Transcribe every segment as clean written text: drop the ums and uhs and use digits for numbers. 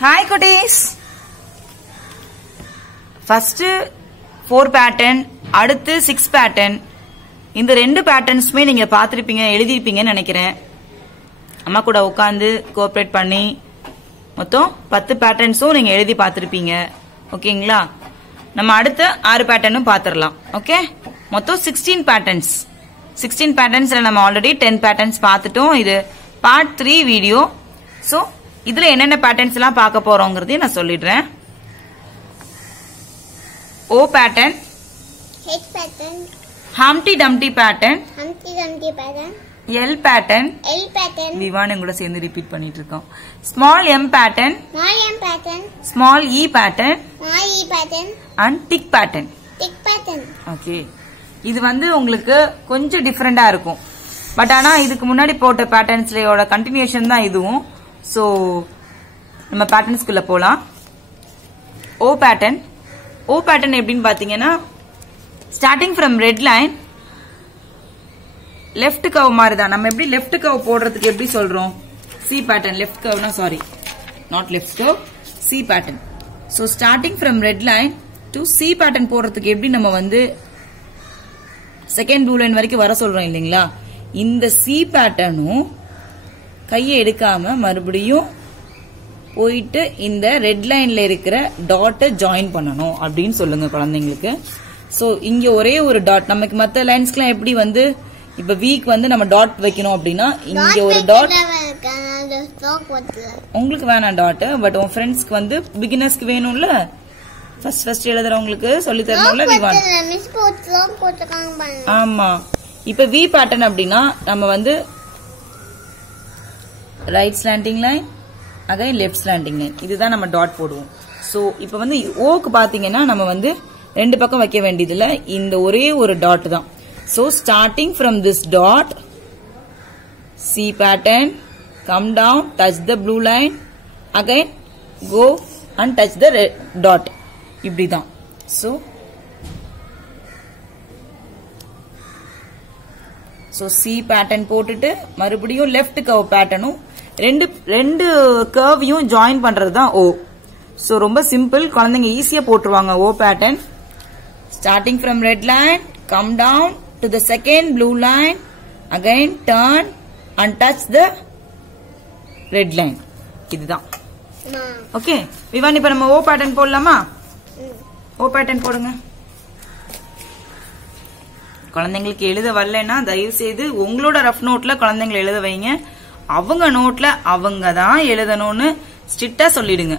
Hi cuties. First 4 pattern, அடுத்து 6 pattern. இந்த ரெண்டு பேட்டர்ன்ஸ்மே நீங்க பாத்திருப்பீங்க, எழுதிருப்பீங்கன்னு நினைக்கிறேன். அம்மா கூட உட்கார்ந்து கோஆபரேட் பண்ணி மொத்தம் 10 பேட்டர்ன்ஸும் நீங்க எழுதி பாத்திருப்பீங்க. ஓகேங்களா? நம்ம அடுத்த 6 பேட்டர்னும் பாத்திரலாம். ஓகே? மொத்தம் 16 பேட்டர்ன்ஸ். 16 பேட்டர்ன்ஸ்ல நம்ம ஆல்ரெடி 10 பேட்டர்ன்ஸ் பார்த்துட்டோம். இது பார்ட் 3 வீடியோ. சோ இதுல என்னென்ன பேட்டர்ன்ஸ் எல்லாம் பார்க்க போறோம்ங்கறதையும் நான் சொல்லிடுறேன். O pattern, H pattern, Humpty Dumpty pattern, Humpty Dumpty pattern, L pattern, L pattern, Vivaan கூட சேர்ந்து ரிப்பீட் பண்ணிட்டு இருக்கோம். Small M pattern, small m pattern, Small E pattern, small e pattern, and Tick pattern. tick pattern. Okay, இது உங்களுக்கு கொஞ்சம் டிஃபரெண்டா இருக்கும். But ஆனா இதுக்கு முன்னாடி போட்ட பேட்டர்ன்ஸ்லயோட கண்டினியூஷன் தான் இதுவும். சோ நம்ம பேட்டர்ன்ஸ்குள்ள போலாம். O pattern. O pattern எப்படின்னு பாத்தீங்கன்னா starting from red line left curve மாதிரி தான். நம்ம எப்படி லெஃப்ட் கர்வ் போடுறதுக்கு எப்படி சொல்றோம்? C pattern. லெஃப்ட் கர்வ்னா sorry, not left curve, C pattern. So starting from red line to C pattern போடுறதுக்கு எப்படி நம்ம செகண்ட் ப்ளூ லைன் வரைக்கும் வர சொல்றோம் இல்லைங்களா? இந்த C பேட்டர்னும் கையை எடுக்காம மறுபடியும் போயிட்டு இந்த ரெட் லைன்ல இருக்கிற டாட்டை ஜாயின் பண்ணணும் அப்படின்னு சொல்லுங்க குழந்தைங்களுக்கு. சோ இங்க ஒரே ஒரு டாட். நமக்கு மத்த லைன்ஸ்க்குலாம் எப்படி இப்ப வீக் நம்ம டாட் வைக்கணும் அப்படின்னா இங்க ஒரு டாட். உங்களுக்கு வேணாம் டாட், பட் உன் ஃப்ரெண்ட்ஸ்க்கு பிகினர்ஸ்க்கு வேணும்ல, ஃபர்ஸ்ட் எழுதுறவங்களுக்கு சொல்லி தரணும்ல விவான். ஆமா, இப்ப வி பேட்டர்ன் அப்படின்னா நம்ம right slanting line again left slanting line, இதுதான் நம்ம டாட் போடுவோம். சோ இப்ப ஓக்கு பாத்தீங்கன்னா நம்ம ரெண்டு பக்கம் வைக்க வேண்டியதுல இந்த ஒரே ஒரு டாட் தான். So starting from this dot C pattern, come down, touch the blue line, again go and touch the red dot. இப்படிதான். சோ C pattern போட்டுட்டு மறுபடியும் லெஃப்ட் கர்வ் பேட்டர்னும் ரெண்டு கர்வையும் ஜாயின் பண்றதுதான் O. சோ ரொம்ப சிம்பிள், குழந்தைங்க ஈஸியா போட்டுருவாங்க. O pattern starting from red line, come down to the second blue line, again turn and touch the red line. இதுதான். ஓகே விவான், இப்ப நம்ம O pattern போடலாமா? O pattern போடுங்க. குழந்தைங்களுக்கு எழுத வரலன்னா தயவு செய்து உங்களோட ரஃப் நோட்ல குழந்தைங்களை எழுத வைங்க. அவங்க நோட்ல அவங்க தான் எழுதணும்னு ஸ்ட்ரிக்டா சொல்லிடுங்க.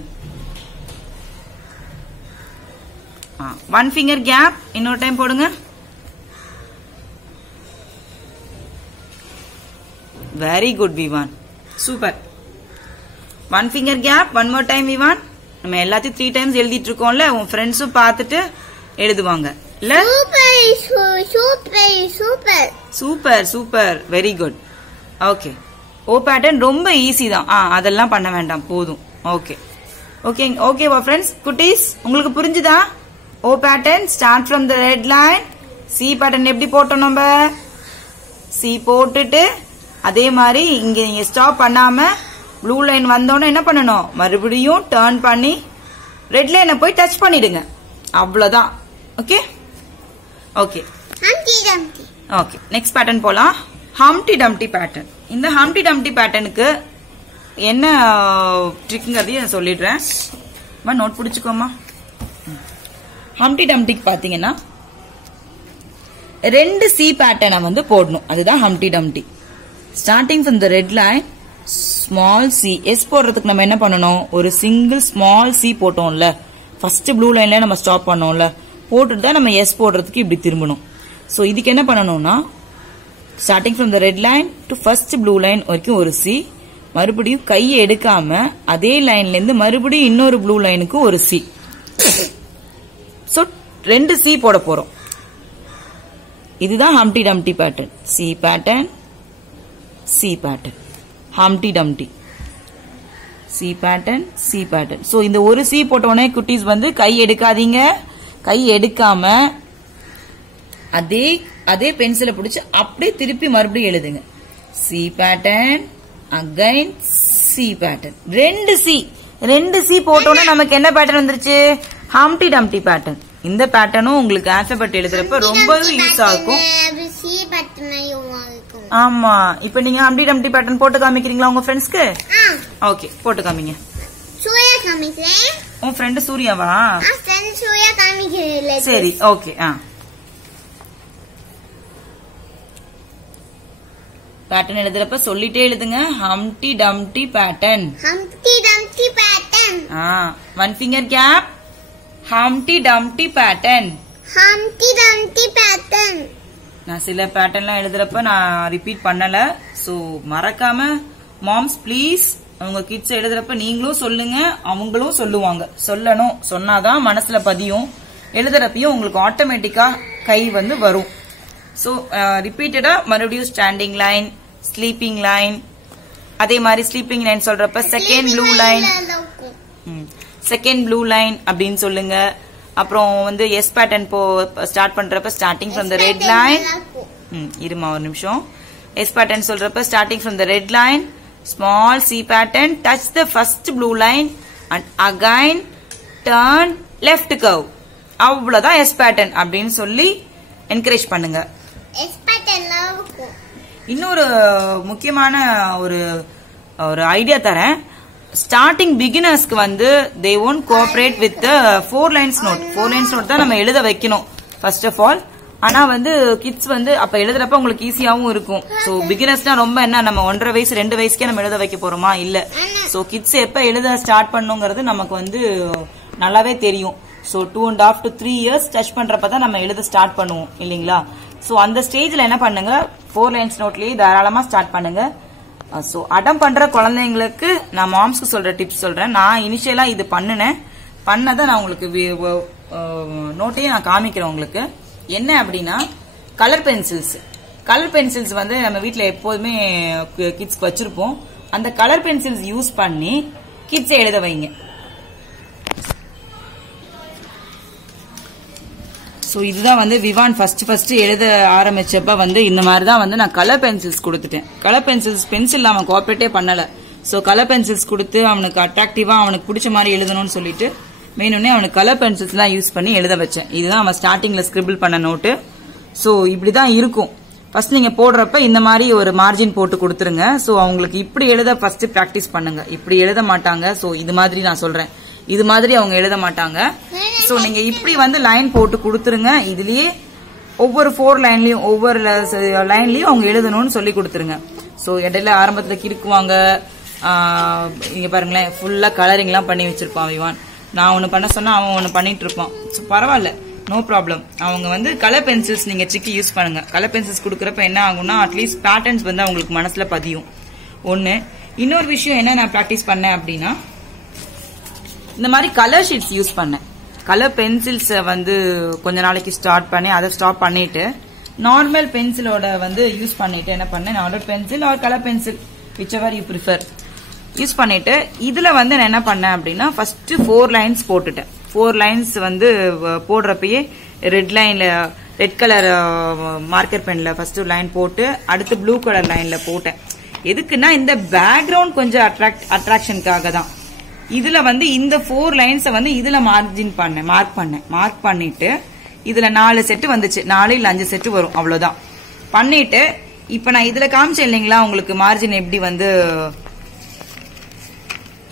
1 ஃபிங்கர் கேப் இன்னொரு டைம் போடுங்க. Very good Vivaan, super. 1 finger gap, 1 more time Vivaan. நம்ம எல்லாத்தையும் 3 டைம்ஸ் எழுதிட்டு இருக்கோம்ல, உன் ஃப்ரெண்ட்ஸும் பார்த்துட்டு எழுதுவாங்க இல்ல? Super super, very good. Okay, O pattern ரொம்ப ஈஸி தான். அதெல்லாம் பண்ண வேண்டாம், போதும். ஓகே ஓகே ஓகேவா ஃப்ரெண்ட்ஸ், குட்டீஸ் உங்களுக்கு புரிஞ்சுதா? O pattern start from the red line. C pattern எப்படி போட்டோம்? நம்ம C போட்டுட்டு அதே மாதிரி இங்க நீங்க ஸ்டாப் பண்ணாம ப்ளூ லைன் வந்தோன்னு என்ன பண்ணணும்? மறுபடியும் டர்ன் பண்ணி ரெட் லைனை போய் டச் பண்ணிடுங்க. அவ்வளவுதான். Okay okay okay, next pattern போலாம். Humpty Dumpty pattern. இந்த Humpty Dumpty பேட்டர்னுக்கு என்ன ட்ரிக்ங்கிறதையும் சொல்லிடுறேன். நோட் பிடிச்சுக்கோமா. Humpty Dumpty பாத்தீங்கன்னா 2 C பேட்டர்னை போடணும். அதுதான் Humpty Dumpty. Starting from the red line small C. S போடுறதுக்கு நம்ம என்ன பண்ணணும்? ஒரு சிங்கிள் ஸ்மால் C போட்டோம்ல, ஃபர்ஸ்ட் ப்ளூ லைன்ல நம்ம ஸ்டாப் பண்ணோம்ல, போட்டுட்டு தான் நம்ம S போடுறதுக்கு இப்படி திரும்பணும். சோ இதுக்கு என்ன பண்ணணும்னா starting from the red line to first blue line வரைக்கும் ஒரு C, மறுபடியும் கையை எடுக்காம அதே லைன்ல இருந்து மறுபடியும் இன்னொரு ப்ளூ லைனுக்கு ஒரு C. சோ 2 C போட போறோம். இதுதான் Humpty Dumpty pattern. C pattern, C pattern, Humpty Dumpty, C pattern, C pattern. So இந்த ஒரு C போட்ட உடனே குட்டீஸ் கை எடுக்காதீங்க. கை எடுக்காம அதே பென்சிலை பிடிச்சு அப்படியே திருப்பி மறுபடியும் எழுதுங்க. C pattern, again C pattern. 2 C 2 C போட்டோன்னா நமக்கு என்ன பேட்டர்ன் வந்துருச்சு? ஹம்டி டம்டி பேட்டர்ன். இந்த பேட்டர்னும் உங்களுக்கு ஆல்பபெட் எழுதுறப்ப ரொம்பவே யூஸ் ஆகும். ஆமா, இப்ப நீங்க ஹம்டி டம்டி பேட்டர்ன் போட்டு காமிக்கிறீங்களா உங்க ஃப்ரெண்ட்ஸ்க்கு? ஓகே, போட்டு காமிங்க. சூர்யா காமிக்கிறேன். உன் ஃப்ரெண்ட் சூர்யாவா? சூர்யா காமிக்கிறேன். சரி, ஓகே. பேட்டர்ன் எழுதுறப்ப சொல்லிட்டே எழுதுங்க. Humpty Dumpty pattern. Humpty Dumpty pattern. One finger gap. Humpty Dumpty pattern. Humpty Dumpty pattern. நான் சில பேட்டர்ன்லாம் எழுதுறப்ப நான் ரிப்பீட் பண்ணல. சோ மறக்காம மாம்ஸ் ப்ளீஸ் உங்க கிட்ஸ் எழுதுறப்ப நீங்களும் சொல்லுங்க, அவங்களும் சொல்லுவாங்க. சொல்லணும், சொன்னாதான் மனசுல பதியும். எழுதுறப்பையும் உங்களுக்கு ஆட்டோமேட்டிக்கா கை வந்து வரும். சோ ரிப்பீட்டடா மறுபடியும் ஸ்டாண்டிங் லைன், ஸ்லீப்பிங் லைன், அதே மாதிரி ஸ்லீப்பிங் லைன் சொல்றப்ப second blue line, second blue line அப்படின்னு சொல்லுங்க. அப்புறம் வந்து எஸ் பேட்டர்ன் ஸ்டார்ட் பண்றப்ப starting from the red line. இருமா ஒரு நிமிஷம். எஸ் பேட்டர்ன் சொல்றப்ப starting from the red line, small C pattern, touch the first blue line and again turn left curve. அவ்வளவுதான் எஸ் பேட்டர்ன் அப்படின்னு சொல்லி என்கரேஜ் பண்ணுங்க. இன்னொரு முக்கியமான ஒரு ஐடியா தரேன். ஸ்டார்டிங் பிகினர்ஸ்க்கு வந்து they won't cooperate with 4 lines note. 4 lines note தான் நம்ம எழுத வைக்கணும் ஃபர்ஸ்ட் ஆஃப் ஆல். ஆனா வந்து கிட்ஸ் வந்து அப்ப எழுதுறப்ப உங்களுக்கு ஈஸியாவும் இருக்கும். சோ பிகினர்ஸ்னா ரொம்ப என்ன, நம்ம 1.5 வயசு 2 வயசுக்கே நம்ம எழுத வைக்க போறோமா? இல்ல. சோ கிட்ஸ் எப்ப எழுத ஸ்டார்ட் பண்ணுங்கிறது நமக்கு வந்து நல்லாவே தெரியும். சோ 2.5 to 3 years டச் பண்றப்பதான் நம்ம எழுத ஸ்டார்ட் பண்ணுவோம் இல்லீங்களா? சோ அந்த ஸ்டேஜ்ல என்ன பண்ணுங்க, 4 லைன்ஸ் நோட்லயே தாராளமா ஸ்டார்ட் பண்ணுங்க. சோ அடம் பண்ற குழந்தைங்களுக்கு நான் மாம்ஸ்க்கு சொல்ற டிப்ஸ் சொல்றேன். நான் இனிஷியலா இது பண்ணதை நான் உங்களுக்கு நோட்டையும் நான் காமிக்கிறேன் உங்களுக்கு. என்ன அப்படின்னா கலர் பென்சில்ஸ் வந்து நம்ம வீட்ல எப்போதுமே கிட்ஸ்க்கு வச்சிருப்போம். அந்த கலர் பென்சில்ஸ் யூஸ் பண்ணி கிட்ஸ் எழுத வைங்க. சோ இதுதான் வந்து விவான் ஃபர்ஸ்ட் எழுத ஆரம்பிச்சப்ப வந்து இந்த மாதிரி தான் வந்து நான் கலர் பென்சில்ஸ் கொடுத்துட்டேன். கலர் பென்சில் அவன் கோஆபரேட்டே பண்ணல. சோ கலர் பென்சில்ஸ் கொடுத்து அவனுக்கு அட்ராக்டிவா அவனுக்கு பிடிச்ச மாதிரி எழுதணும்னு சொல்லிட்டு மெயினே அவனுக்கு கலர் பென்சில்ஸ் தான் யூஸ் பண்ணி எழுத வச்சேன். இதுதான் அவன் ஸ்டார்டிங்ல ஸ்கிரிபிள் பண்ண நோட்டு. சோ இப்படிதான் இருக்கும். ஃபர்ஸ்ட் நீங்க போடுறப்ப இந்த மாதிரி ஒரு மார்ஜின் போட்டு கொடுத்துருங்க. சோ அவங்களுக்கு இப்படி எழுத ஃபர்ஸ்ட் பிராக்டிஸ் பண்ணுங்க. இப்படி எழுத மாட்டாங்க. சோ இது மாதிரி நான் சொல்றேன், இது மாதிரி அவங்க எழுத மாட்டாங்க. சோ நீங்க இப்படி வந்து லைன் போட்டு கொடுத்துருங்க. இதுலயே ஒவ்வொரு 4 லைன்லயும் ஒவ்வொரு லைன்லயும் அவங்க எழுதணும்னு சொல்லி கொடுத்துருங்க. சோ இடையில ஆரம்பத்துல கிறுக்குவாங்க. இங்க பாருங்களேன், ஃபுல்லா கலரிங் எல்லாம் பண்ணி வச்சிருப்பான் விவான். நான் ஒண்ணு பண்ண சொன்னா அவன் ஒண்ணு பண்ணிட்டு இருப்பான். பரவாயில்ல, நோ ப்ராப்ளம். அவங்க வந்து கலர் பென்சில்ஸ் நீங்க சிக்கி யூஸ் பண்ணுங்க. கலர் பென்சில்ஸ் கொடுக்கறப்ப என்ன ஆகும்னா அட்லீஸ்ட் பேட்டர்ன்ஸ் வந்து அவங்களுக்கு மனசுல பதியும். ஒண்ணு. இன்னொரு விஷயம் என்ன நான் பிராக்டிஸ் பண்ணேன் அப்படின்னா, இந்த மாதிரி கலர் ஷீட்ஸ் யூஸ் பண்ணேன். கலர் பென்சில்ஸ் வந்து கொஞ்ச நாளைக்கு ஸ்டார்ட் பண்ணி அதை ஸ்டாப் பண்ணிட்டு நார்மல் பென்சிலோட வந்து யூஸ் பண்ணிட்டு என்ன பண்ணேன், normal pencil or colour pencil whichever you prefer use பண்ணிட்டு இதுல வந்து நான் என்ன பண்ணேன் அப்படின்னா ஃபர்ஸ்ட் 4 லைன்ஸ் போட்டுட்டேன். 4 லைன்ஸ் வந்து போடுறப்பயே ரெட் கலர் மார்க்கர் பென்ல ஃபர்ஸ்ட் லைன் போட்டு அடுத்து ப்ளூ கலர் லைன்ல போட்டேன். எதுக்குன்னா இந்த பேக்ரவுண்ட் கொஞ்சம் அட்ராக்ஷனுக்காக தான். இதுல வந்து இந்த 4 லைன்ஸை வந்து இதுல மார்க் பண்ணிட்டு இதுல 4 செட்டு வந்துச்சு. 4 இல்ல 5 செட்டு வரும், அவ்வளவுதான். பண்ணிட்டு இப்ப நான் இதுல காமிச்சேன் இல்லைங்களா உங்களுக்கு மார்ஜின் எப்படி வந்து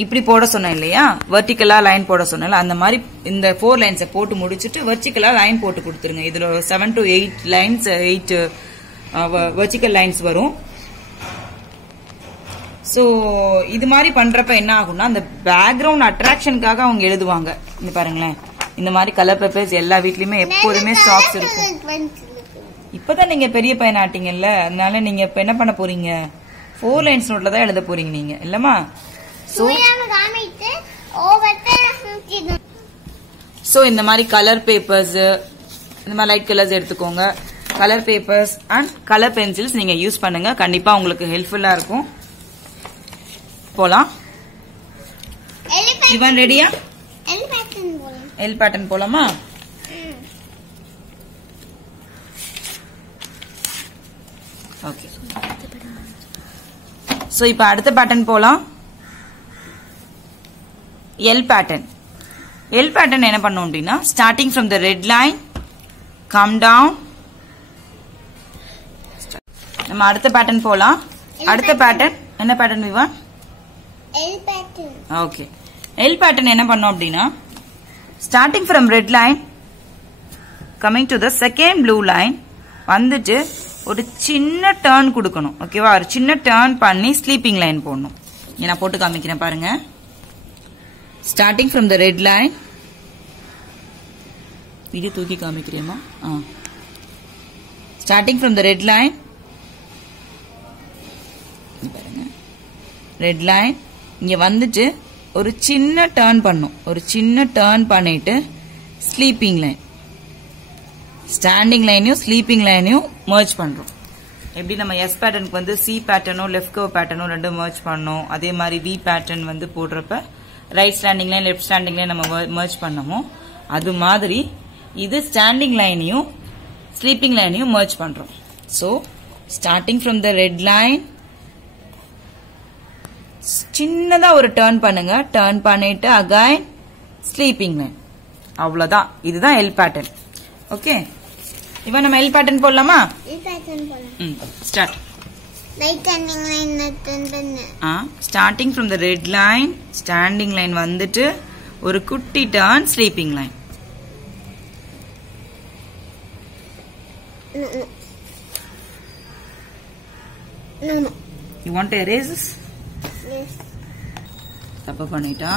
இப்படி போட சொன்னேன் இல்லையா, வெர்டிகலா லைன் போட சொன்னேன். அந்த மாதிரி இந்த 4 லைன்ஸை போட்டு முடிச்சுட்டு வெர்டிகலா லைன் போட்டு கொடுத்துருங்க. இதுல 7 to 8 லைன்ஸ் 8 வெர்டிகல் லைன்ஸ் வரும். சோ இது மாதிரி பண்றப்ப என்ன ஆகும்னா அந்த பேக்ரவுண்ட் அட்ராக்ஷனுக்காக அவங்க எழுதுவாங்க. இங்க பாருங்களேன், இந்த மாதிரி கலர் பேப்பர்ஸ் எல்லா வீட்லயுமே எப்போதுமே ஸ்டாக்ஸ் இருக்கும். இப்பதான் நீங்க பெரிய பையன் ஆட்டீங்கல்ல, அதனால நீங்க இப்ப என்ன பண்ண போறீங்க, 4 லைன்ஸ் நோட்ல தான் எழுத போறீங்க நீங்க இல்லமா. சோ இந்த மாதிரி கலர் பேப்பர்ஸ், இந்த மாதிரி லைட் கலர்ஸ் எடுத்துக்கோங்க. Colour papers and colour pencils நீங்க யூஸ் பண்ணுங்க. கண்டிப்பா உங்களுக்கு ஹெல்ப்ஃபுல்லா இருக்கும். போலாம். இவன் ரெடியா? எல் பேட்டர்ன் போலாமா? ஓகே. சோ இப்ப அடுத்த பேட்டர்ன் போலாம். L pattern. L pattern என்ன பண்ணோம் அப்படின்னா starting from the red line come down. நம்ம அடுத்த pattern போலாம். அடுத்த pattern என்ன pattern Vivaan? L pattern. Okay. L pattern என்ன பண்ணோம் அப்படின்னா starting from red line coming to the second blue line வந்துட்டு ஒரு சின்ன டர்ன் கொடுக்கணும். ஓகேவா? ஒரு சின்ன டர்ன் பண்ணி ஸ்லீப்பிங் லைன் போடணும். நான் போட்டு காமிக்கிறேன் பாருங்க. Starting from the red line இது தூக்கி காமிக்கிறேமா? Starting from the red line பாருங்க. ரெட் லைன் இங்க வந்துட்டு ஒரு சின்ன டர்ன் பண்ணும். ஒரு சின்ன டர்ன் பண்ணிட்டு ஸ்லீப்பிங் லைன் ஸ்டாண்டிங் லைனையும் ஸ்லீப்பிங் லைனையும் மர்ஜ் பண்றோம். எப்படி நம்ம எஸ் பேட்டர்னுக்கு வந்து சி பேட்டர்னும் லெஃப்ட் கர்வ் பேட்டர்னும் ரெண்டும் மர்ஜ் பண்ணோம். அதே மாதிரி வி பேட்டர்ன் வந்து போடுறப்ப right standing line left standing line நம்ம மர்ஜ் பண்ணமோ அது மாதிரி இது ஸ்டாண்டிங் லைனையும் ஸ்லீப்பிங் லைனையும் மர்ஜ் பண்றோம். So starting from the red line சின்னதா ஒரு டர்ன் பண்ணுங்க. டர்ன் பண்ணிட்டு அகைன் ஸ்லீப்பிங் லைன். அவ்வளவுதான். இதுதான் எல் பேட்டர்ன். ஓகே, இப்போ நம்ம எல் பேட்டர்ன் போடலாமா? L pattern போலாம். Start. Right standing line turn பண்ணு. Starting from the red line standing line வந்துட்டு ஒரு குட்டி turn sleeping line. No. You want to erase this? Yes. தப்பு பண்ணிட்டா.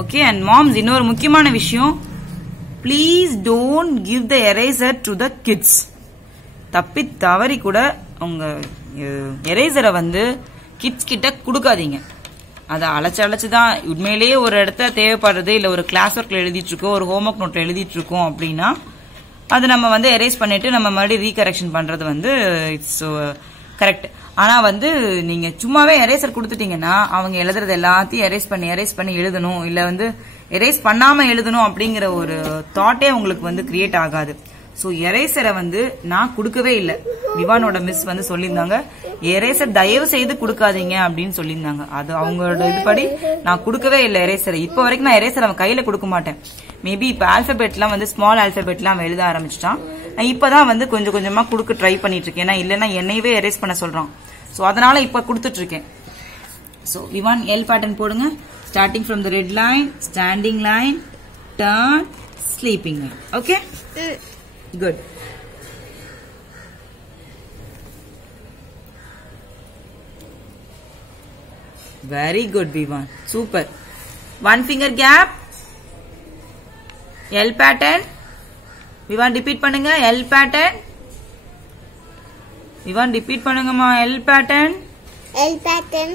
ஓகே, அண்ட் மாம்ஸ் இன்னொரு முக்கியமான விஷயம், please don't give the eraser to the kids. தப்பி தவறி கூட உங்க எரேசரை வந்து கிட்ஸ் கிட்ட கொடுக்காதீங்க. அதை அழைச்சுதான் உண்மையிலேயே ஒரு இடத்த தேவைப்படுறது, இல்ல ஒரு கிளாஸ் ஒர்க்ல எழுதிட்டு இருக்கோம், ஒரு ஹோம் ஒர்க் நோட்ல எழுதிட்டு இருக்கோம் அப்படின்னா அது நம்ம வந்து எரேஸ் பண்ணிட்டு நம்ம மறுபடியும் ரீகரெக்ஷன் பண்றது வந்து இட்ஸ் கரெக்ட். ஆனா வந்து நீங்க சும்மாவே எரேசர் கொடுத்துட்டீங்கன்னா அவங்க எழுதுறது எல்லாத்தையும் எரேஸ் பண்ணி எழுதணும், இல்ல வந்து எரேஸ் பண்ணாம எழுதணும் அப்படிங்கிற ஒரு தாட்டே உங்களுக்கு வந்து கிரியேட் ஆகாது. சோ எரேசரை வந்து நான் கொடுக்கவே இல்லை. விவானோட மிஸ் வந்து சொல்லியிருந்தாங்க, எரேசர் தயவு செய்து கொடுக்காதீங்க அப்படின்னு சொல்லியிருந்தாங்க. அது அவங்களோட இதுபடி நான் கொடுக்கவே இல்லை எரேசரை. இப்ப வரைக்கும் நான் எரேசர் அவன் கையில கொடுக்க மாட்டேன். மேபி இப்ப ஆல்பபெட்லாம் வந்து ஸ்மால் ஆல்பபெட்லாம் அவன் எழுத ஆரம்பிச்சிட்டான். நான் இப்பதான் வந்து கொஞ்சம் கொஞ்சமா கொடுக்க ட்ரை பண்ணிட்டு இருக்கேன். ஏன்னா இல்லைன்னா என்னையவே எரேஸ் பண்ண சொல்றான். சோ அதனால இப்ப கொடுத்துட்டு இருக்கேன். சோ விவான் எல் பேட்டர்ன் போடுங்க. Starting from the red line standing line turn sleeping line. Okay, good. Very good, Vivan. Super. One finger gap. L pattern. Vivan repeat பண்ணுங்க. L pattern. Vivan repeat பண்ணுங்கம்மா. L pattern. L pattern.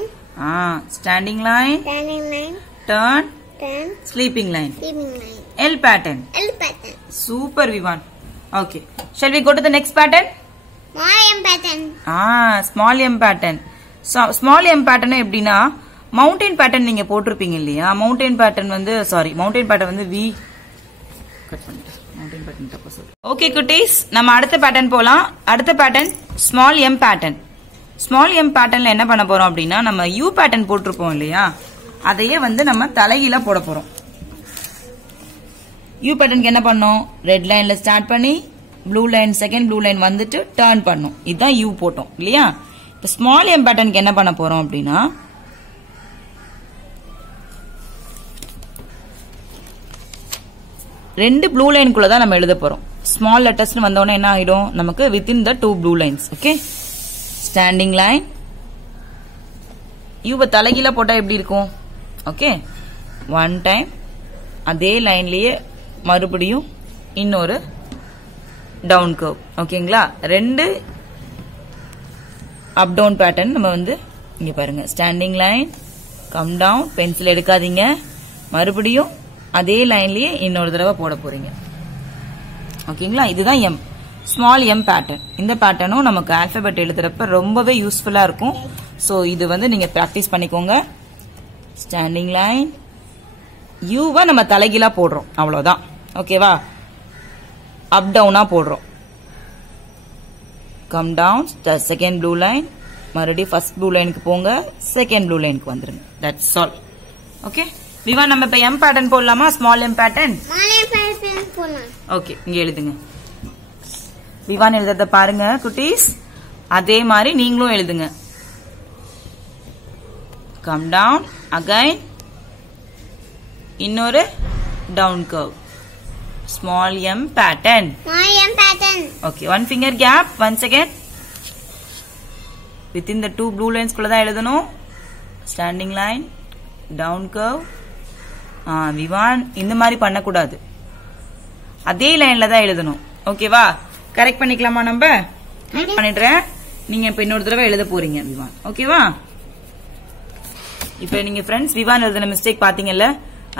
Standing line. Standing line. Turn. Turn. Sleeping line. Sleeping line. L pattern. L pattern. Super, Vivan. Okay. Shall we go to the next pattern? Small M pattern. Small M pattern. Small M pattern எப்படின்னா mountain pattern நீங்க போட்டிருப்பீங்க இல்லையா? Mountain pattern வந்து V cut பண்ணிட்டேன். Mountain pattern தப்பா சொல்றேன். Okay குட்டீஸ், நம்ம அடுத்த பேட்டர்ன் போலாம். அடுத்த pattern small M pattern. Small M பேட்டர்ன்ல என்ன பண்ண போறோம் அப்படின்னா நம்ம யூ பேட்டர்ன் போட்டிருப்போம் இல்லையா, அதையே வந்து நம்ம தலைகீழ போட போறோம். யூ பேட்டர்னுக்கு என்ன பண்ணோம்? ரெட் லைன்ல ஸ்டார்ட் பண்ணி blue line second blue line வந்துட்டு டர்ன் பண்ணோம். இதுதான் யூ போட்டோம் இல்லையா? இப்ப ஸ்மால் எம் பேட்டர்னுக்கு என்ன பண்ண போறோம் அப்படின்னா ரெண்டு ப்ளூ லைனுக்குள்ளதான் நம்ம எழுத போறோம். ஸ்மால் லெட்டர்ஸ் வந்தோடனே என்ன ஆயிடும் நமக்கு? Within the 2 blue lines. Okay, standing line you தலைகீழ போட்டா எப்படி இருக்கும்? ஓகே, ஒன் டைம் அதே லைன்லயே மறுபடியும் இன்னொரு டவுன் கர்வ். ஓகேங்களா? ரெண்டு அப் டவுன் பேட்டர்ன் நம்ம வந்து இங்க பாருங்க. Standing line come down, pencil எடுக்காதீங்க, மறுபடியும் அதே லைன்லயே இன்னொரு தடவை போட போறீங்க. ஓகேங்களா? இதுதான் எம், ஸ்மால் எம் பேட்டர்ன். இந்த பேட்டர்னும் நமக்கு ஆல்பபெட் எழுதுறப்ப ரொம்பவே யூஸ்ஃபுல்லா இருக்கும். சோ இது வந்து நீங்க பிராக்டிஸ் பண்ணிக்கோங்க. ஸ்டாண்டிங் லைன் யூவா நம்ம தலைகீழா போடுறோம், அவ்வளவுதான். ஓகேவா? அப் டவுனா போடுறோம். Come down second blue line, மறுபடியும் ஃபர்ஸ்ட் ப்ளூ லைனுக்கு போங்க, செகண்ட் ப்ளூ லைனுக்கு வந்துருங்க. That's all. ஓகே விவான், நம்ம இப்ப எம் பேட்டர்ன் போடலாமா? Small M pattern. ஓகே, இங்க எழுதுங்க. விவான் எழுதுறத பாருங்க குட்டீஸ், அதே மாதிரி நீங்களும் எழுதுங்க. கம் டவுன் அகைன், இன்னொரு down curve, small M pattern. Okay, one finger gap, once again within the two blue lines குள்ள தான் எழுதணும். Standing line, down curve. Vivaan இந்த மாதிரி பண்ணக்கூடாது, அதே லைன்ல தான் எழுதணும். ஓகேவா? கரெக்ட் பண்ணிக்கலாமா? நம்ம பண்ணிடுறேன், நீங்க இப்ப இன்னொரு தடவை எழுத போறீங்க விவான். ஓகேவா? இப்ப நீங்க ஃப்ரெண்ட்ஸ் விவான் எழுதின மிஸ்டேக் பாத்தீங்கல்ல,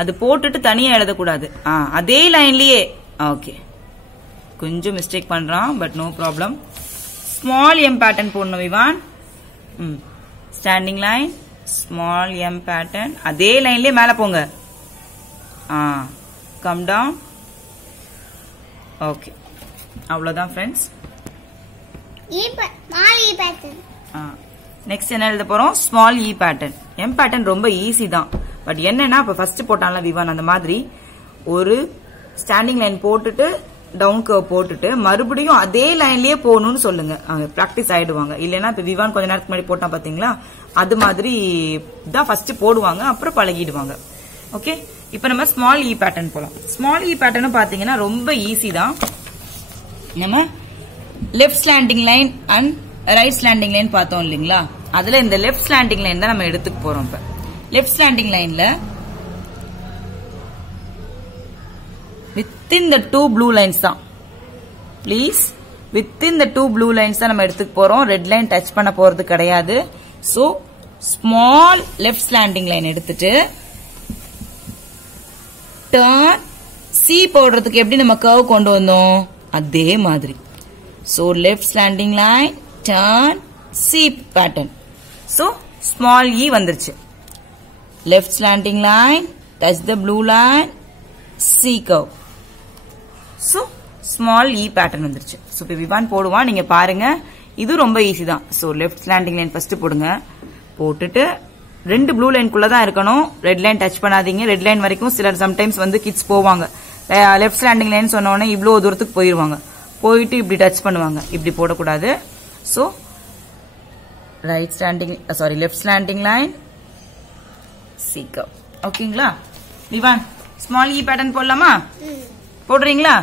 அது போட்டுட்டு தனியா எழுதக்கூடாது, அதே லைன்லயே. ஓகே, கொஞ்சம் மிஸ்டேக் பண்றான், but no problem. Small M pattern போடணும் Vivaan. Standing line, small M pattern, அதே லைன்லயே மேல போங்க. Come down. ஓகே, அவ்வளவுதான் ஃப்ரெண்ட்ஸ். நெக்ஸ்ட் என்ன எழுத போறோம்? Small E pattern. M pattern ரொம்ப ஈஸி தான், பட் என்னன்னா இப்ப ஃபர்ஸ்ட் போட்டான்ல விவான், அந்த மாதிரி ஒரு ஸ்டாண்டிங் லைன் போட்டுட்டு டவுன் கர்வ் போட்டுட்டு மறுபடியும் அதே லைன்லயே போகணும்னு சொல்லுங்க, பிராக்டிஸ் ஆயிடுவாங்க. இல்லைன்னா இப்ப விவான் கொஞ்ச நேரத்துக்கு முன்னாடி போட்டா பாத்தீங்களா, அது மாதிரி தான் ஃபர்ஸ்ட் போடுவாங்க, அப்புறம் பழகிடுவாங்க. ஓகே, இப்ப நம்ம ஸ்மால் இ பேட்டர்ன் போலாம். ஸ்மால் இ பேட்டர்ன் பாத்தீங்கன்னா ரொம்ப ஈஸி தான். நம்ம left slanting line and right slanting line பார்த்தோம் இல்லைங்களா, அதுல இந்த லெஃப்ட் ஸ்லாண்டிங் லைன் தான் நம்ம எடுத்துக்க போறோம். இப்ப லெஃப்ட் ஸ்லாண்டிங் லைன்ல within the two blue lines தான், please within the two blue lines தான் நம்ம எடுத்துக்க போறோம். ரெட் லைன் டச் பண்ண போறது கிடையாது. So small left slanting line எடுத்துட்டு டர்ன் சி போடுறதுக்கு எப்படி நம்ம கர்வ் கொண்டு வந்தோம், அதே மாதிரி. So left slanting line, turn C pattern. So small E வந்துருச்சு. Left slanting line, touch the blue line, C curve. So small E pattern வந்துருச்சு. சோ இப்ப விவான் போடுவான், நீங்க பாருங்க. இது ரொம்ப ஈஸி தான். So left slanting line first போடுங்க, போட்டுட்டு ரெண்டு ப்ளூ லைன் தான் இருக்கணும், ரெட் லைன் டச் பண்ணாதீங்க. ரெட் லைன் வரைக்கும் சிலர் சம்டைம்ஸ் வந்து கிட்ஸ் போவாங்க, லெஃப்ட் ஸ்லாண்டிங் லைன் சொன்ன உடனே இவ்வளவு தூரத்துக்கு போயிருவாங்க, போயிட்டு இப்படி டச் பண்ணுவாங்க. இப்படி போடக்கூடாது. So right slanting left slanting line, C curve. ஓகேங்களா விவான்? ஸ்மால் இ பேட்டர்ன் போடலாமா? போடுறீங்களா?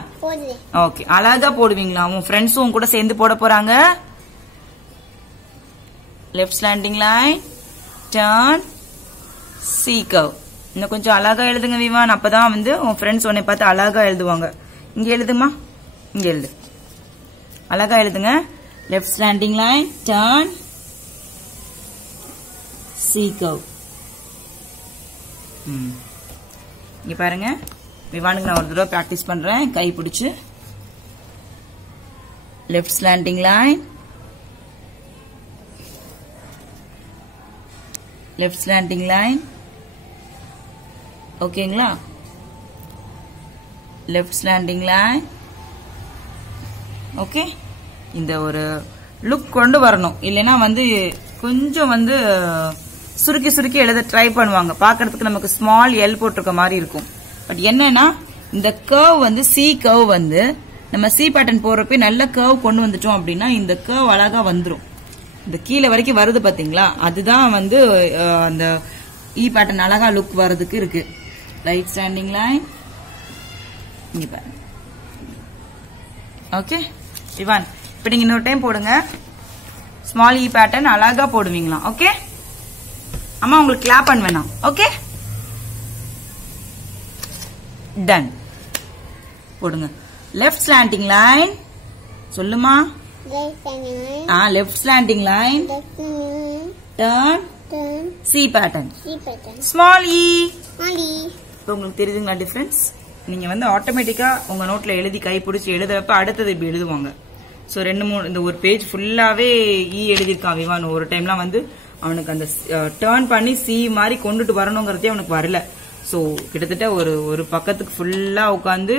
ஓகே, அழகா போடுவீங்களா? உன் ஃப்ரெண்ட்ஸும் கூட சேர்ந்து போட போறாங்க. Left slanting line, turn C curve. இன்னும் கொஞ்சம் அழகா எழுதுங்க விவான், அப்பதான் வந்து உன் ஃப்ரெண்ட்ஸ் உன்னை பார்த்து அழகா எழுதுவாங்க. இங்க எழுதுமா, இங்க எழுது, அழகா எழுதுங்க. Left slanting line, turn C curve. இங்க பாருங்க விவானுக்கு நான் ஒரு தடவை பிராக்டிஸ் பண்றேன். கை பிடிச்சு left slanting line, left slanting line. ஓகேங்களா? Left slanting line. ஓகே, இந்த ஒரு லுக் கொண்டு வரணும், இல்லைன்னா வந்து கொஞ்சம் வந்து சுருக்கி சுருக்கி எழுத ட்ரை பண்ணுவாங்க. பாக்கிறதுக்கு நமக்கு ஸ்மால் எல் போட்டிருக்க மாதிரி இருக்கும். பட் என்னன்னா இந்த கர்வ் வந்து சி கர்வ் வந்து நம்ம சி பேட்டர்ன் போறப்ப நல்ல கர்வ் கொண்டு வந்துட்டோம் அப்படின்னா இந்த கர்வ் அழகா வந்துடும். இந்த கீழே வரைக்கும் வருது பாத்தீங்களா, அதுதான் வந்து அந்த இ பேட்டர்ன் அழகா லுக் வர்றதுக்கு இருக்கு. ரைட் ஸ்டாண்டிங் லைன், இங்க பாருங்க. ஓகே இவான், இப்ப நீங்க இன்னொரு டைம் போடுங்க. ஸ்மால் இ பேட்டர்ன் அழகா போடுவீங்களா? ஓகே அம்மா உங்களுக்கு கிளாப் பண்ண வேணாம். Okay done. போடுங்க. லெஃப்ட் ஸ்லாண்டிங் லைன் சொல்லுமா. Left slanting line, turn C pattern, small E. உங்களுக்கு தெரியுதுங்களா டிஃபரன்ஸ்? நீங்க வந்து ஆட்டோமேட்டிக்கா உங்க நோட்ல எழுதி கை பிடிச்சி எழுதுறப்ப அடுத்தது இப்படி எழுதுவாங்க. சோ 2-3 இந்த ஒரு பேஜ் ஃபுல்லாவே இ எழுதிருக்கான் விவான். ஒரு டைம்லாம் வந்து அவனுக்கு அந்த டர்ன் பண்ணி சி மாதிரி கொண்டுட்டு வரணுங்கிறதே அவனுக்கு வரல. சோ கிட்டத்தட்ட ஒரு பக்கத்துக்கு ஃபுல்லா உட்காந்து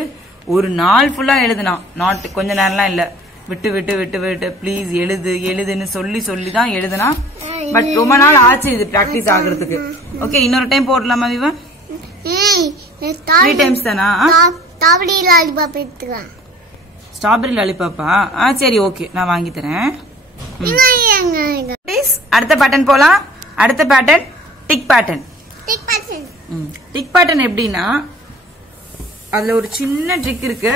ஒரு நாள் ஃபுல்லா எழுதினான். நாட் கொஞ்ச நேரம்லாம் இல்ல, விட்டு விட்டு விட்டு விட்டு ப்ளீஸ் எழுதுன்னு சொல்லி தான் எழுதுனா. பட் ரொம்ப நாள் ஆச்சு இது பிராக்டிஸ் ஆகுறதுக்கு. ஓகே, இன்னொரு டைம் போடலாமா விவன்? 3 times தானா? ஸ்ட்ராபெரி லாலிபாப்பா? சரி, ஓகே, நான் வாங்கி தரேன். அடுத்த பேட்டர்ன் போலாம். அடுத்த pattern tick pattern. Tick pattern எப்படின்னா, அதுல ஒரு சின்ன ட்ரிக் இருக்கு.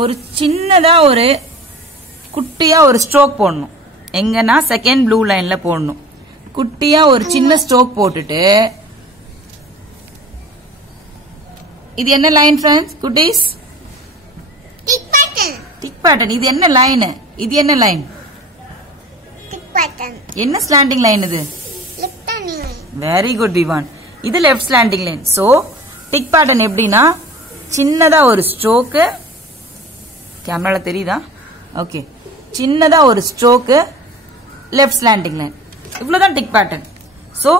ஒரு சின்னதா ஒரு குட்டியா ஒரு ஸ்ட்ரோக் போடணும். எங்கன்னா செகண்ட் ப்ளூ லைன்ல போடணும். குட்டியா ஒரு சின்ன ஸ்ட்ரோக் போட்டுட்டு, இது என்ன லைன் ஃப்ரெண்ட்ஸ் குட்டீஸ்? Tick pattern. இது என்ன லைன்? இது என்ன லைன்? என்ன ஸ்லாண்டிங் லைன் இது? Very good Vivaan. இது left slanting line. So tick pattern எப்படின்னா, சின்னதா ஒரு ஸ்ட்ரோக், கேமரால தெரியுதா? ஓகே, சின்னதா ஒரு ஸ்ட்ரோக், லெஃப்ட் ஸ்லாண்டிங் லைன், இவ்வளவுதான் tick pattern. So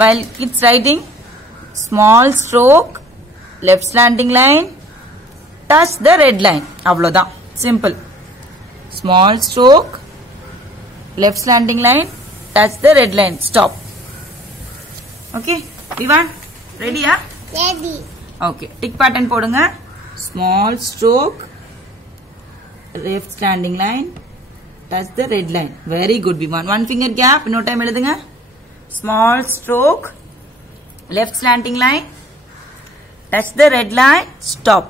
while it's writing small stroke, left slanting line, touch the red line, அவ்வளவுதான், simple. Small stroke, left slanting line, touch the red line, stop. Okay, Vivan, ready? Ready. Okay, tick pattern போடுங்க. Small stroke, left slanting line, touch the red line. Very good, Vivan. One finger gap, no time எழுதுங்க. Small stroke, left slanting line, touch the red line, stop.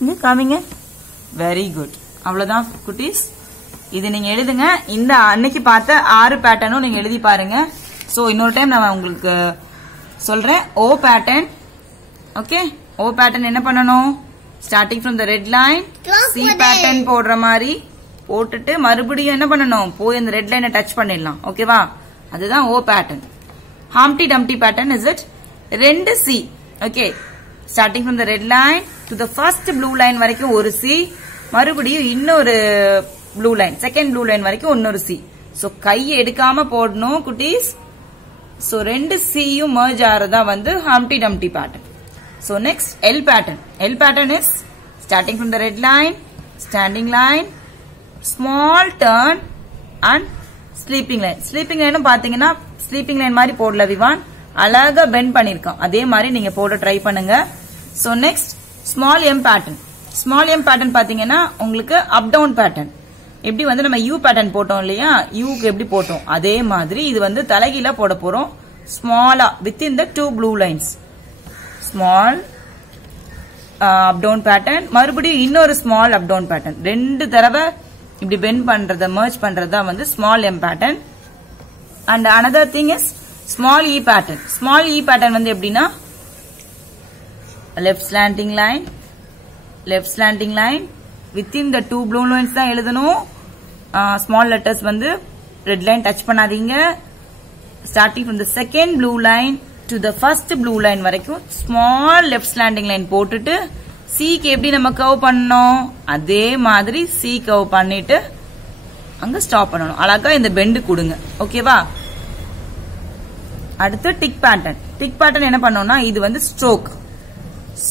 இங்க காமிங்க. Very good. அவ்வளவுதான் குட்டீஸ். இது நீங்க எழுதுங்க. இந்த அன்னைக்கு பார்த்த 6 பேட்டர்னும் நீங்க எழுதி பாருங்க. சோ இன்னொரு டைம் நான் உங்களுக்கு சொல்றேன். O pattern. Okay, O pattern என்ன பண்ணணும்? Starting from the red line, C pattern போடுற மாதிரி போட்டுட்டு மறுபடியும் என்ன பண்ணணும்? போய் அந்த ரெட் லைனை டச் பண்ணிடலாம். ஓகேவா? அதுதான் O pattern. Humpty Dumpty pattern is it? 2 C. Okay, starting from the red line to the first blue line வரைக்கும் ஒரு C, மறுபடியும் இன்னொரு blue line, second blue line வரைக்கும் இன்னொரு C. சோ கை எடுக்காம போடணும் குட்டீஸ். சோ 2 Cயும் merge ஆறதா வந்து Humpty Dumpty pattern. So next L pattern. L pattern is starting from the red line, standing line, small turn and sleeping line. Sleeping line பாத்தீங்கன்னா sleeping line மாதிரி போடல விவான், அழகா பெண்ட் பண்ணிருக்கோம். அதே மாதிரி நீங்க போட ட்ரை பண்ணுங்க. So next small M pattern. Small M pattern பாத்தீங்கன்னா உங்களுக்கு up down pattern. எப்படி வந்து நம்ம U pattern போட்டோம் இல்லையா, Uக்கு எப்படி போட்டோம் அதே மாதிரி இது வந்து தலைகீழா போட போறோம். ஸ்மாலா within the 2 blue lines. Small up down pattern, மறுபடியும் இன்னொரு small up down pattern. 2 தடவை இப்படி பெண்ட் பண்றத merge பண்றதா வந்து small M pattern. And another thing is small E pattern. Small E pattern வந்து எப்படின்னா left slanting line, left slanting line, within the 2 blue lines தான் எழுதணும். Small letters வந்து red line touch பண்ணாதீங்க. Starting from the second blue line to the first blue line வரைக்கும் small left slanting line போட்டுட்டு Cக்கு எப்படி நம்ம கர்வ் பண்ணோம் அதே மாதிரி C கர்வ் பண்ணிட்டு அங்க ஸ்டாப் பண்ணணும். அழகா இந்த பெண்ட் கொடுங்க. ஓகேவா? அடுத்து டிக் பேட்டர்ன். டிக் பேட்டர்ன் என்ன பண்ணோம்னா இது வந்து stroke,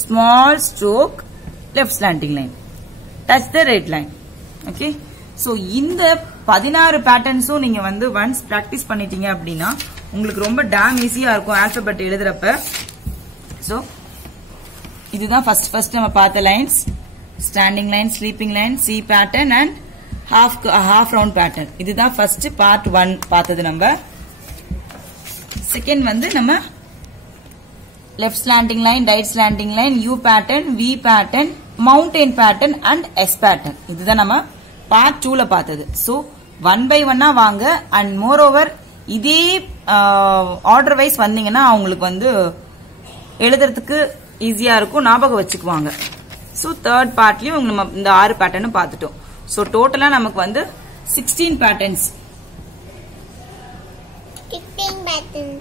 small stroke, left slanting line, touch the red line. Okay, so இந்த 16 பேட்டர்ன்ஸும் நீங்க வந்து once practice பண்ணிட்டீங்க அப்படின்னா உங்களுக்கு ரொம்ப டாம் ஈஸியா இருக்கும் ஆல்பபெட் எழுதுறப்ப. சோ இதுதான் ஃபர்ஸ்ட் நம்ம பார்த்த lines. Standing line, sleeping line, C pattern and half round pattern. இதுதான் ஃபர்ஸ்ட் பார்ட் 1 பார்த்தது. நம்ம செகண்ட் வந்து நம்ம left slanting line, right slanting line, U pattern, V pattern, mountain pattern and S pattern. இதுதான் நம்ம part 2ல பார்த்தது. So 1 by 1 வாங்க. and moreover இதே ஆர்டர் வைஸ் வந்தீங்கன்னா அவங்களுக்கு வந்து எழுதுறதுக்கு ஈஸியா இருக்கும், ஞாபகம் வச்சுக்குவாங்க. So third partலயும் நம்ம இந்த 6 பேட்டர்னும் பார்த்துட்டோம். So டோட்டலா நமக்கு வந்து 16 பேட்டர்ன்ஸ்.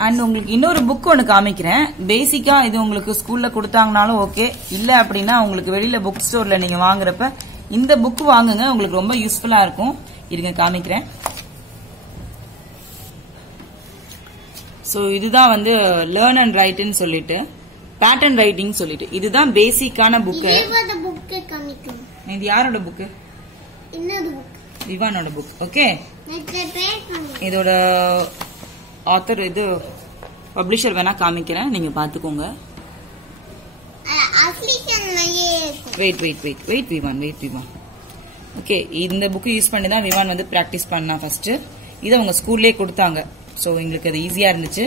அண்ட் உங்களுக்கு இன்னொரு புக் ஒன்னு காமிக்கிறேன். பேசிக்கா இது உங்களுக்கு ஸ்கூல்ல கொடுத்தாங்கனாலும் ஓகே, இல்ல அப்படின்னா உங்களுக்கு வெளியில புக் ஸ்டோர்ல நீங்க வாங்குறப்ப இந்த புக் வாங்குங்க, உங்களுக்கு ரொம்ப யூஸ்ஃபுல்லா இருக்கும். இருங்க காமிக்கிறேன். சோ இதுதான் வந்து லேர்ன் அண்ட் ரைட்னு சொல்லிட்டு பேட்டர்ன் ரைட்டிங் சொல்லிட்டு இதுதான் பேசிக்கான புக். இது யாரோட புக்? இன்னொரு புக். விவானோட புக். ஓகே. இதோட ஆத்தர் இது பப்ளிஷர் வேணா காமிக்கிறேன், நீங்க பாத்துக்கோங்க. வெயிட் விவான். ஓகே, இந்த புக் யூஸ் பண்ணி தான் விவான் வந்து பிராக்டிஸ் பண்ணா ஃபர்ஸ்ட். இதை அவங்க ஸ்கூல்லேயே கொடுத்தாங்க. ஸோ எங்களுக்கு அது ஈஸியா இருந்துச்சு.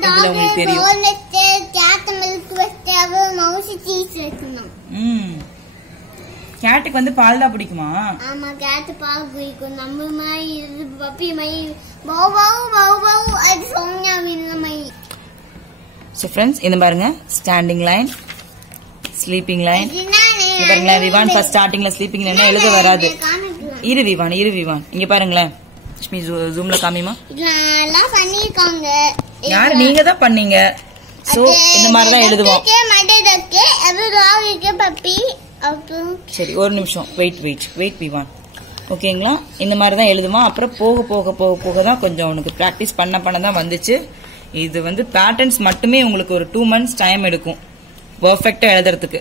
இதுல உங்களுக்கு தெரியும். கேட்டுக்கு வந்து பால் தான் பிடிக்குமா? ஆமா, கேட் பால் பிடிக்கும். நம்ம மாதிரி பப்பி மாதிரி பவ் பவ் பவ் பவ் அது சோனியா வீர மாதிரி. சோ फ्रेंड्स, இந்த பாருங்க, ஸ்டாண்டிங் லைன், ஸ்லீப்பிங் லைன். பாருங்க விவான் ஃபர்ஸ்ட் ஸ்டார்டிங்ல ஸ்லீப்பிங் லைன் எழுத வராது. இரு விவான் இங்க பாருங்களேன். லட்சுமி ஜூம்ல காமிமா. இதெல்லாம் பண்ணிருக்காங்க. யார்? நீங்க தான் பண்ணீங்க. சோ இந்த மாதிரி தான் எழுதுவோம். சரி, ஒரு நிமிஷம் வெயிட் விவான். ஓகேங்களா? இந்த மாதிரி தான் எழுதுவோம். அப்புறம் போக தான் கொஞ்சம் உனக்கு பிராக்டிஸ் பண்ண தான் வந்துச்சு. இது வந்து பேட்டர்ன்ஸ் மட்டுமே உங்களுக்கு ஒரு 2 months டைம் எடுக்கும் பெர்ஃபெக்ட்டா எழுதுறதுக்கு.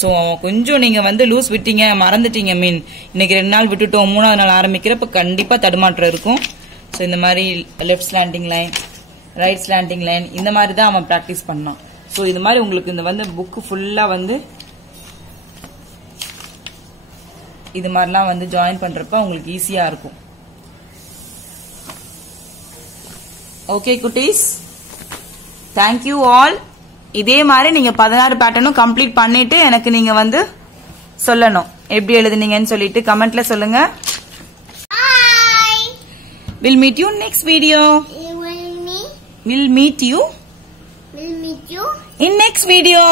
ஸோ கொஞ்சம் நீங்க வந்து லூஸ் விட்டீங்க, மறந்துட்டீங்க, மீன் இன்னைக்கு 2 நாள் விட்டுட்டோம், 3ஆவது நாள் ஆரம்பிக்கிறப்ப கண்டிப்பா தடுமாற்றம் இருக்கும். ஸோ இந்த மாதிரி left slanting line, right slanting line, இந்த மாதிரி தான் அவன் பிராக்டிஸ் பண்ணான். ஸோ இது மாதிரி உங்களுக்கு இந்த வந்து புக்கு ஃபுல்லா வந்து இது மாதிரிலாம் வந்து ஜாயின் பண்றப்ப உங்களுக்கு ஈஸியா இருக்கும். ஓகே குட்டீஸ், தேங்க்யூ ஆல். இதே மாதிரி நீங்க 16 பேட்டர்னும் கம்ப்ளீட் பண்ணிட்டு எனக்கு நீங்க வந்து சொல்லணும் எப்படி எழுதுனீங்கன்னு சொல்லிட்டு கமெண்ட்ல சொல்லுங்க. We'll meet you next video. We'll meet you in next video.